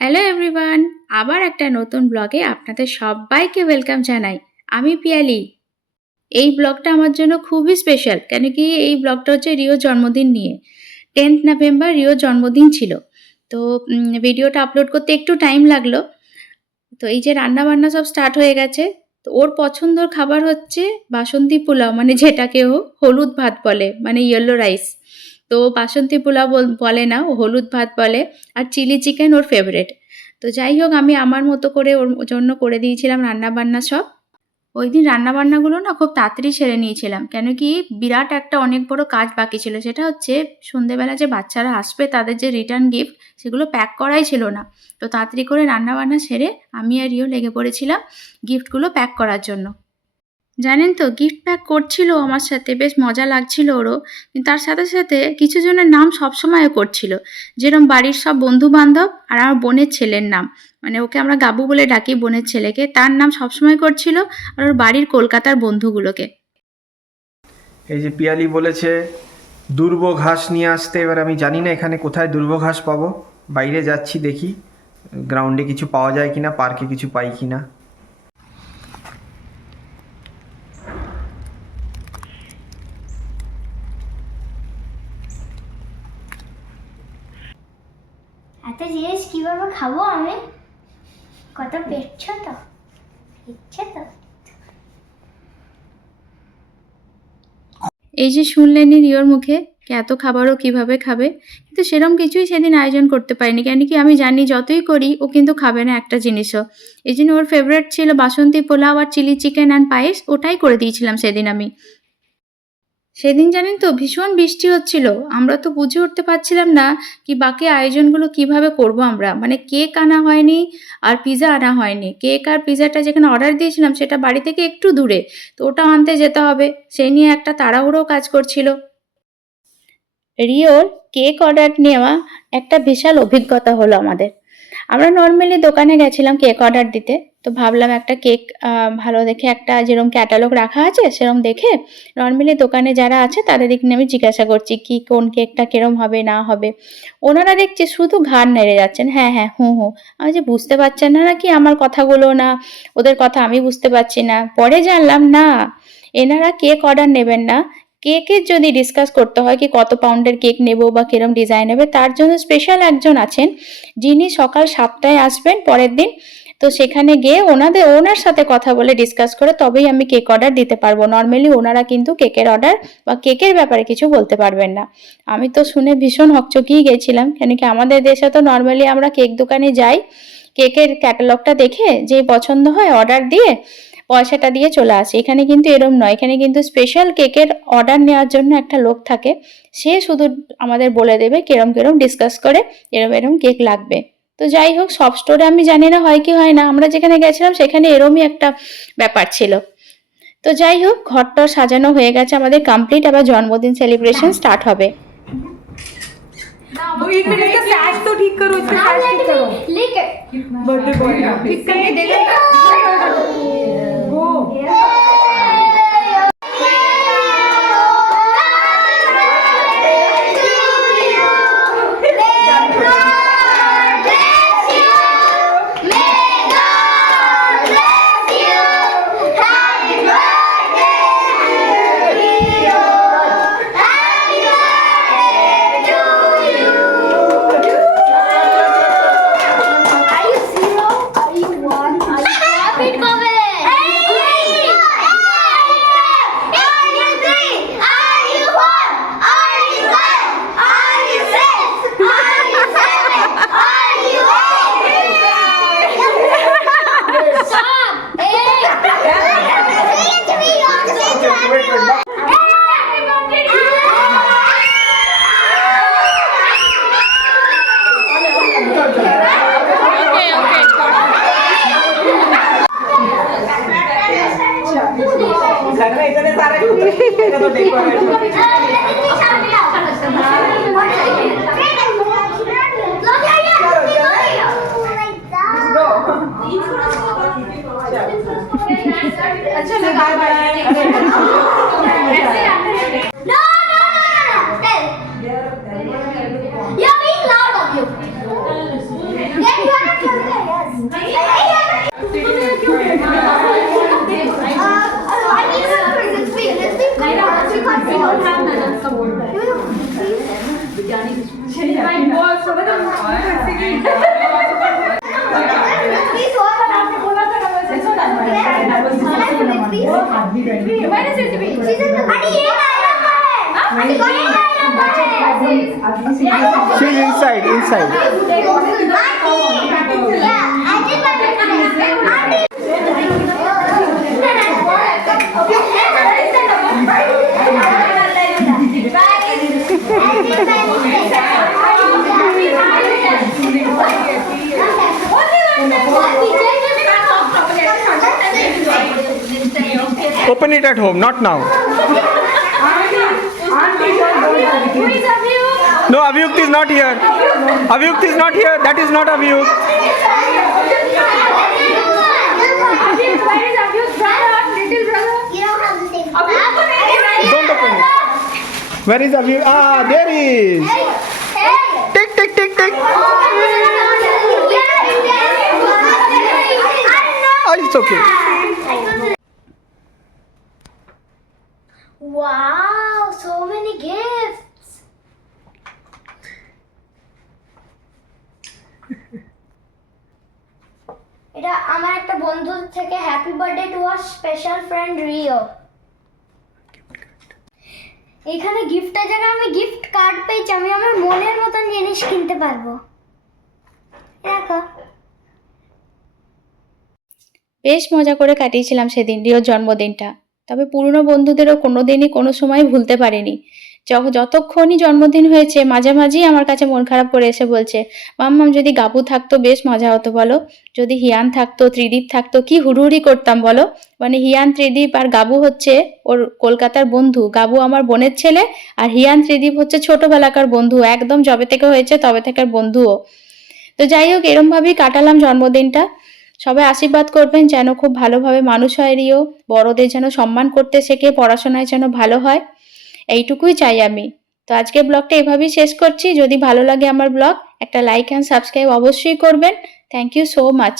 Hello everyone, আবার একটা নতুন ব্লগে আপনাদের সবাইকে ওয়েলকাম জানাই। আমি পিয়ালি। এই ব্লগটা আমার জন্য খুবই স্পেশাল, কেন কি এই ব্লগটা হচ্ছে রিওর জন্মদিন নিয়ে। 10th নভেম্বর রিওর জন্মদিন ছিল। তো ভিডিওটা আপলোড করতে একটু টাইম লাগলো। তো এই যে রান্নাবান্না সব স্টার্ট হয়ে গেছে। তো ওর পছন্দর খাবার হচ্ছে বাসন্তী পোলাও, মানে যেটাকে ও হলুদ ভাত বলে, মানে ইয়েলো রাইস। তো বাসন্তী পোলাও বলে না, ও হলুদ ভাত বলে। আর চিলি চিকেন ওর ফেভারেট। তো যাই হোক, আমি আমার মতো করে ওর জন্য করে দিয়েছিলাম রান্নাবান্না সব। ওই দিন রান্নাবান্নাগুলো না খুব তাড়াতাড়ি সেরে নিয়েছিলাম, কেন কি বিরাট একটা অনেক বড় কাজ বাকি ছিল। সেটা হচ্ছে সন্ধেবেলা যে বাচ্চারা আসবে তাদের যে রিটার্ন গিফট, সেগুলো প্যাক করাই ছিল না। তো তাড়াতাড়ি করে রান্নাবান্না সেরে আমি আর রিও লেগে পড়েছিলাম গিফটগুলো প্যাক করার জন্য। জানেন তো, গিফট প্যাক করছিল আমার সাথে, বেশ মজা লাগছিল ওরও। কিন্তু তার সাথে সাথে কিছু জনের নাম সবসময় করছিল, যেরকম বাড়ির সব বন্ধু বান্ধব আর আমার বোনের ছেলের নাম, মানে ওকে আমরা গাবু বলে ডাকি বোনের ছেলেকে, তার নাম সবসময় করছিল, আর ওর বাড়ির কলকাতার বন্ধুগুলোকে। এই যে পিয়ালি বলেছে দুর্ব ঘাস নিয়ে আসতে। এবার আমি জানি না এখানে কোথায় দুর্ব ঘাস পাবো। বাইরে যাচ্ছি, দেখি গ্রাউন্ডে কিছু পাওয়া যায় কিনা, পার্কে কিছু পাই কিনা। এত জিনিস কিভাবে খাবো আমি? কত পেটছ তো, ইচ্ছে তো। এই যে শুনলেনই রিওর মুখে এত খাবারও কিভাবে খাবে, কিন্তু সেরকম কিছুই সেদিন আয়োজন করতে পারিনি, কেন কি আমি জানি যতই করি ও কিন্তু খাবে না একটা জিনিসও। এই জন্য ওর ফেভারিট ছিল বাসন্তী পোলাও আর চিলি চিকেন অ্যান্ড পায়েস, ওটাই করে দিয়েছিলাম সেদিন আমি। সেদিন জানেন তো ভীষণ বৃষ্টি হচ্ছিল, আমরা তো বুঝে উঠতে পারছিলাম না কি বাকি আয়োজনগুলো কিভাবে করব আমরা। মানে কেক আনা হয়নি আর পিৎজা আনা হয়নি। কেক আর পিৎজাটা যেখানে অর্ডার দিয়েছিলাম সেটা বাড়ি থেকে একটু দূরে, তো ওটা আনতে যেতে হবে, সেই নিয়ে একটা তাড়াহুড়ো কাজ করছিল। রিওর কেক অর্ডার নেওয়া একটা বিশাল অভিজ্ঞতা হলো আমাদের। আমরা নর্মালি দোকানে গেছিলাম কেক অর্ডার দিতে। তো ভাবলাম একটা কেক ভালো দেখে, একটা যেরকম ক্যাটালগ রাখা আছে সেরকম দেখে নর্মালি দোকানে যারা আছে তাদের দিকে আমি জিজ্ঞাসা করছি কি কোন কেকটা কিরম হবে না হবে। ওনারা দেখছি শুধু ঘাড় নেড়ে যাচ্ছেন, হ্যাঁ হ্যাঁ হুঁ হুঁ। আমি যে বুঝতে পারছেন না কি আমার কথাগুলো, না ওদের কথা আমি বুঝতে পারছি না। পরে জানলাম না, এনারা কেক অর্ডার নেবেন না। কেকের যদি ডিসকাস করতে হয় কি কত পাউন্ডের কেক নেব বা কিরম ডিজাইন নেবে, তার জন্য স্পেশাল একজন আছেন যিনি সকাল 7টায় আসবেন পরের দিন। তো সেখানে গিয়ে ওনার সাথে কথা বলে ডিসকাস করে তবেই আমি কেক অর্ডার দিতে পারবো। নর্মালি ওনারা কিন্তু কেকের অর্ডার বা কেকের ব্যাপারে কিছু বলতে পারবেন না। আমি তো শুনে ভীষণ হকচকিয়ে গেছিলাম, কেন কি আমাদের দেশে তো নর্মালি আমরা কেক দোকানে যাই, কেকের ক্যাটালগটা দেখে যে পছন্দ হয় অর্ডার দিয়ে পয়সাটা দিয়ে চলে আসে। এখানে কিন্তু এরম নয়, এখানে কিন্তু স্পেশাল কেকের অর্ডার নেওয়ার জন্য একটা লোক থাকে, সে শুধু আমাদের বলে দেবে কিরম কিরম ডিসকাস করে এরম এরম কেক লাগবে। তো যাই হোক, সব স্টোরে আমি জানি না হয় কি হয় না, আমরা যেখানে গেছিলাম সেখানে এরমই একটা ব্যাপার ছিল। তো যাই হোক, ঘরটা সাজানো হয়ে গেছে আমাদের কমপ্লিট, আবার জন্মদিন সেলিব্রেশন স্টার্ট হবে। वो एक मिनट का सैश तो ठीक करो, इसका सैश ठीक करो। लेके बर्थडे बॉय ठीक करके दे दे। गो इतने सारे तो अच्छा bye bye. You're being loud of you. Then you are She's inside. Open it at home, not now. No, Avyukt is not here. Avyukt is not here. That is not Avyukt. Don't open it. Where is Avyukt? Ah, there he is. Tick, tick, tick, tick. Oh, it's okay. Wow, so many gifts. এটা আমার একটা বন্ধু থেকে happy birthday to our special friend Rio. এখানে গিফটের জায়গায় আমি gift card পেয়েছি, আমি আমার মনের মতন জিনিস কিনতে পারবো। দেখো, বেশ মজা করে কাটিয়েছিলাম সেদিন রিওর জন্মদিনটা। তবে পুরনো বন্ধুদেরও কোনো দিনই কোনো সময় ভুলতে পারিনি। যতক্ষণই জন্মদিন হয়েছে মাঝামাঝি আমার কাছে মন খারাপ করে এসে বলছে, মাম্মাম যদি গাবু থাকতো বেশ মজা হতো বলো, যদি হিয়ান থাকতো, ত্রিদীপ থাকতো, কি হুড়ুহুড়ি করতাম বলো। মানে হিয়ান, ত্রিদীপ আর গাবু হচ্ছে ওর কলকাতার বন্ধু, গাবু আমার বোনের ছেলে, আর হিয়ান ত্রিদীপ হচ্ছে ছোটবেলাকার বন্ধু, একদম যবে থেকে হয়েছে তবে থেকে বন্ধুও। তো যাই হোক, এরমভাবেই কাটালাম জন্মদিনটা। সবাই আশীর্বাদ করবেন যেন খুব ভালোভাবে মানুষ হয় রিও, বড়দের যেন সম্মান করতে শেখে, পড়াশোনায় যেন ভালো হয়, এইটুকুই চাই আমি। তো আজকের ব্লগটা এভাবেই শেষ করছি। যদি ভালো লাগে আমার ব্লগ, একটা লাইক অ্যান্ড সাবস্ক্রাইব অবশ্যই করবেন। Thank you so much.